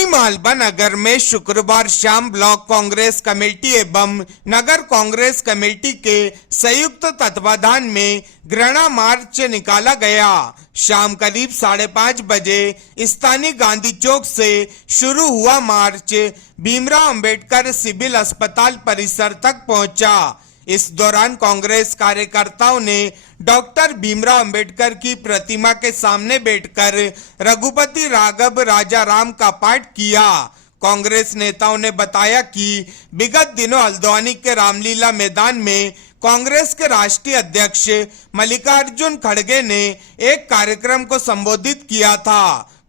सिवनी मालवा नगर में शुक्रवार शाम ब्लॉक कांग्रेस कमेटी एवं नगर कांग्रेस कमेटी के संयुक्त तत्वाधान में घृणा मार्च निकाला गया। शाम करीब 5:30 बजे स्थानीय गांधी चौक से शुरू हुआ मार्च भीमराव अंबेडकर सिविल अस्पताल परिसर तक पहुंचा। इस दौरान कांग्रेस कार्यकर्ताओं ने डॉक्टर भीमराव अंबेडकर की प्रतिमा के सामने बैठकर रघुपति राघव राजा राम का पाठ किया। कांग्रेस नेताओं ने बताया कि विगत दिनों हल्द्वानी के रामलीला मैदान में कांग्रेस के राष्ट्रीय अध्यक्ष मल्लिकार्जुन खड़गे ने एक कार्यक्रम को संबोधित किया था।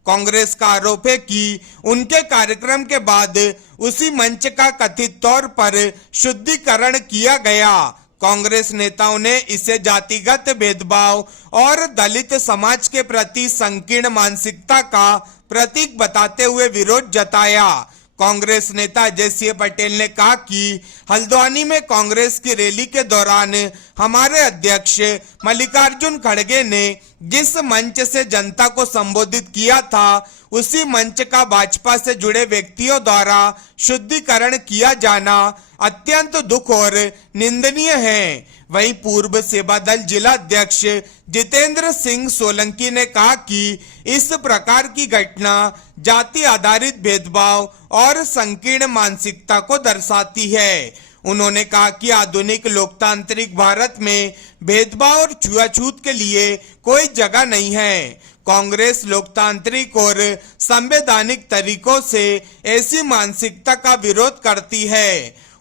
कांग्रेस का आरोप है कि उनके कार्यक्रम के बाद उसी मंच का कथित तौर पर शुद्धिकरण किया गया। कांग्रेस नेताओं ने इसे जातिगत भेदभाव और दलित समाज के प्रति संकीर्ण मानसिकता का प्रतीक बताते हुए विरोध जताया। कांग्रेस नेता अजय सिंह पटेल ने कहा कि हल्द्वानी में कांग्रेस की रैली के दौरान हमारे अध्यक्ष मल्लिकार्जुन खड़गे ने जिस मंच से जनता को संबोधित किया था उसी मंच का भाजपा से जुड़े व्यक्तियों द्वारा शुद्धिकरण किया जाना अत्यंत दुख और निंदनीय है। वहीं पूर्व सेवा दल जिला अध्यक्ष जितेंद्र सिंह सोलंकी ने कहा कि इस प्रकार की घटना जाति आधारित भेदभाव और संकीर्ण मानसिकता को दर्शाती है। उन्होंने कहा कि आधुनिक लोकतांत्रिक भारत में भेदभाव और छुआछूत के लिए कोई जगह नहीं है। कांग्रेस लोकतांत्रिक और संवैधानिक तरीकों से ऐसी मानसिकता का विरोध करती है।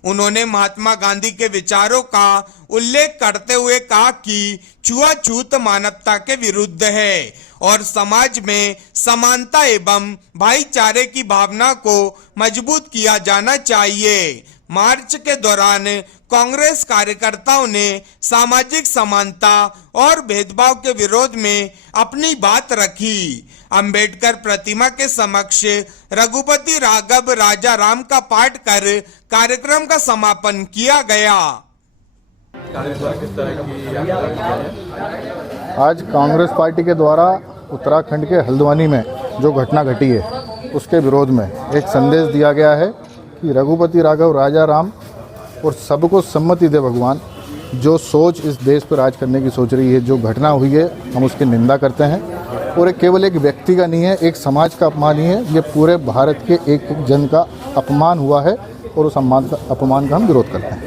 उन्होंने महात्मा गांधी के विचारों का उल्लेख करते हुए कहा कि छुआछूत मानवता के विरुद्ध है और समाज में समानता एवं भाईचारे की भावना को मजबूत किया जाना चाहिए। मार्च के दौरान कांग्रेस कार्यकर्ताओं ने सामाजिक समानता और भेदभाव के विरोध में अपनी बात रखी। अंबेडकर प्रतिमा के समक्ष रघुपति राघव राजा राम का पाठ कर कार्यक्रम का समापन किया गया। आज कांग्रेस पार्टी के द्वारा उत्तराखंड के हल्द्वानी में जो घटना घटी है उसके विरोध में एक संदेश दिया गया है कि रघुपति राघव राजा राम और सबको सम्मति दे भगवान। जो सोच इस देश पर राज करने की सोच रही है, जो घटना हुई है, हम उसकी निंदा करते हैं और ये केवल एक व्यक्ति का नहीं है, एक समाज का अपमान ही है। ये पूरे भारत के एक जन का अपमान हुआ है और उस अपमान का हम विरोध करते हैं।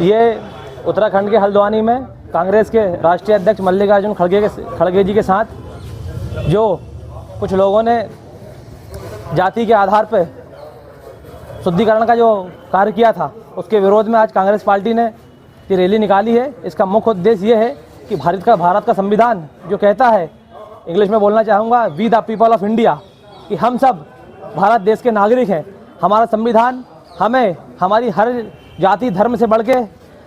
ये उत्तराखंड के हल्द्वानी में कांग्रेस के राष्ट्रीय अध्यक्ष मल्लिकार्जुन खड़गे जी के साथ जो कुछ लोगों ने जाति के आधार पर शुद्धिकरण का जो कार्य किया था उसके विरोध में आज कांग्रेस पार्टी ने ये रैली निकाली है। इसका मुख्य उद्देश्य ये है कि भारत का संविधान जो कहता है, इंग्लिश में बोलना चाहूँगा, we the people of India, कि हम सब भारत देश के नागरिक हैं। हमारा संविधान हमें हमारी हर जाति धर्म से बढ़ के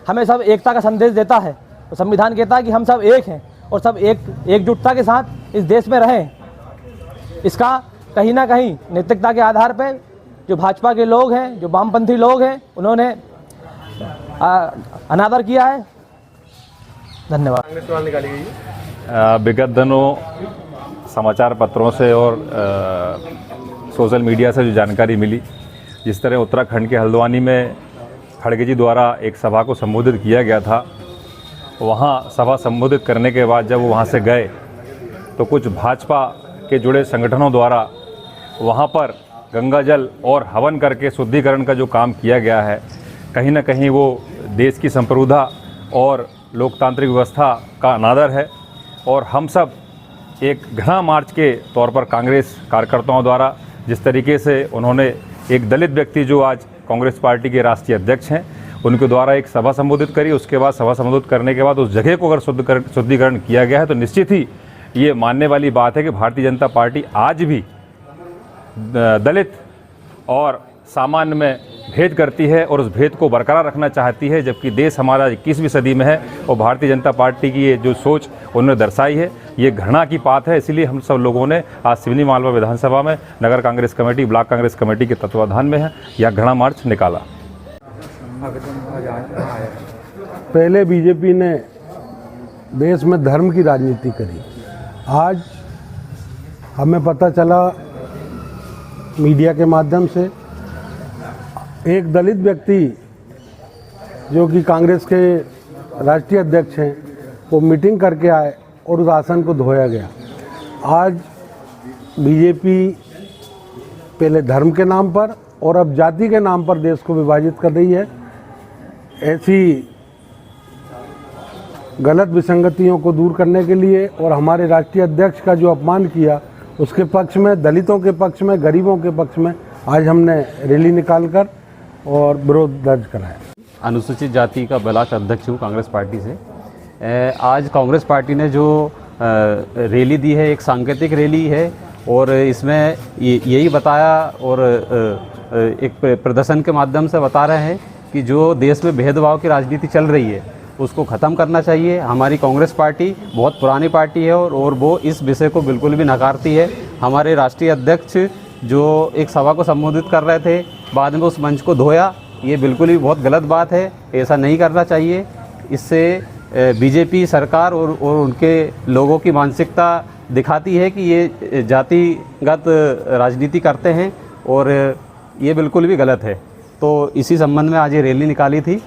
हमें सब एकता का संदेश देता है। तो संविधान कहता है कि हम सब एक हैं और सब एकजुटता के साथ इस देश में रहें। इसका कहीं ना कहीं नैतिकता के आधार पर जो भाजपा के लोग हैं, जो वामपंथी लोग हैं, उन्होंने अनादर किया है। धन्यवाद। विगत दिनों समाचार पत्रों से और सोशल मीडिया से जो जानकारी मिली, जिस तरह उत्तराखंड के हल्द्वानी में खड़गे जी द्वारा एक सभा को संबोधित किया गया था, वहाँ सभा संबोधित करने के बाद जब वो वहाँ से गए तो कुछ भाजपा के जुड़े संगठनों द्वारा वहाँ पर गंगा जल और हवन करके शुद्धिकरण का जो काम किया गया है, कहीं ना कहीं वो देश की संप्रभुता और लोकतांत्रिक व्यवस्था का अनादर है। और हम सब एक घृणा मार्च के तौर पर कांग्रेस कार्यकर्ताओं द्वारा जिस तरीके से उन्होंने एक दलित व्यक्ति जो आज कांग्रेस पार्टी के राष्ट्रीय अध्यक्ष हैं, उनके द्वारा एक सभा संबोधित करी, उसके बाद सभा संबोधित करने के बाद उस जगह को अगर शुद्धिकरण किया गया है तो निश्चित ही ये मानने वाली बात है कि भारतीय जनता पार्टी आज भी दलित और सामान्य में भेद करती है और उस भेद को बरकरार रखना चाहती है, जबकि देश हमारा 21वीं सदी में है और भारतीय जनता पार्टी की ये जो सोच उन्होंने दर्शाई है, ये घृणा की बात है। इसीलिए हम सब लोगों ने आज सिवनी मालवा विधानसभा में नगर Congress committee, block Congress committee के तत्वाधान में है यह घृणा मार्च निकाला। पहले बीजेपी ने देश में धर्म की राजनीति करी, आज हमें पता चला मीडिया के माध्यम से, एक दलित व्यक्ति जो कि कांग्रेस के राष्ट्रीय अध्यक्ष हैं, वो मीटिंग करके आए और उस आसन को धोया गया। आज बीजेपी पहले धर्म के नाम पर और अब जाति के नाम पर देश को विभाजित कर रही है। ऐसी गलत विसंगतियों को दूर करने के लिए और हमारे राष्ट्रीय अध्यक्ष का जो अपमान किया उसके पक्ष में, दलितों के पक्ष में, गरीबों के पक्ष में आज हमने रैली निकालकर और विरोध दर्ज कराया। अनुसूचित जाति का ब्लॉक अध्यक्ष हूँ कांग्रेस पार्टी से। आज कांग्रेस पार्टी ने जो रैली दी है, एक सांकेतिक रैली है और इसमें यही बताया और एक प्रदर्शन के माध्यम से बता रहे हैं कि जो देश में भेदभाव की राजनीति चल रही है उसको ख़त्म करना चाहिए। हमारी कांग्रेस पार्टी बहुत पुरानी पार्टी है और वो इस विषय को बिल्कुल भी नकारती है। हमारे राष्ट्रीय अध्यक्ष जो एक सभा को संबोधित कर रहे थे, बाद में उस मंच को धोया, ये बिल्कुल ही बहुत गलत बात है, ऐसा नहीं करना चाहिए। इससे बीजेपी सरकार और उनके लोगों की मानसिकता दिखाती है कि ये जातिगत राजनीति करते हैं और ये बिल्कुल भी गलत है। तो इसी संबंध में आज ये रैली निकाली थी।